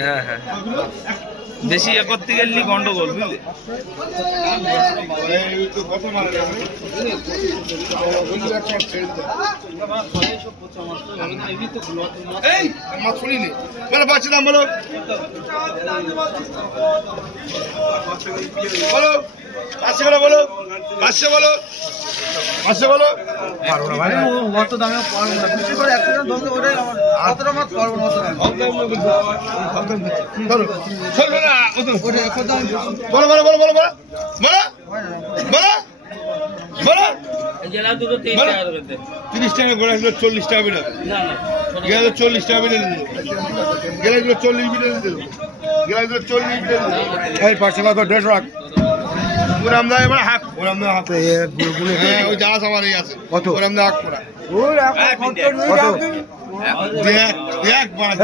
হ্যাঁ হ্যাঁ, বেশি এ করতে গেলে গন্ডগোল বুঝলি। বাচ্চা দাম বলো, বলো পাঁচশো করে বলো, পাঁচশো বলো, পাঁচশো বলো। অত দামে পারবো না, বিক্রি করে 100 জন ধরলে ওটাই আমার অতটা মাছ পারবো না। চলবে না, ওটা কত দাম? বলো বলো বলো বলো বলো বলো বলো বলো। জেলা দুটো 30 টাকা করে দে। 30 টাকা করে, 40 টাকা বিনা, না না, গেলে 40 টাকা বিনা, গেলে 40 বিনা দিতে, গেলে 40 বিনা। এই 500 টাকা 150 রাখ। ওরাম দা এবার হাক, ওরাম দা হাক। হ্যাঁ ওই জাহাজ আমার এই আছে। কত? ওরাম দা হাক করা। ওই এখন কত? দেখ দেখ বাড়া।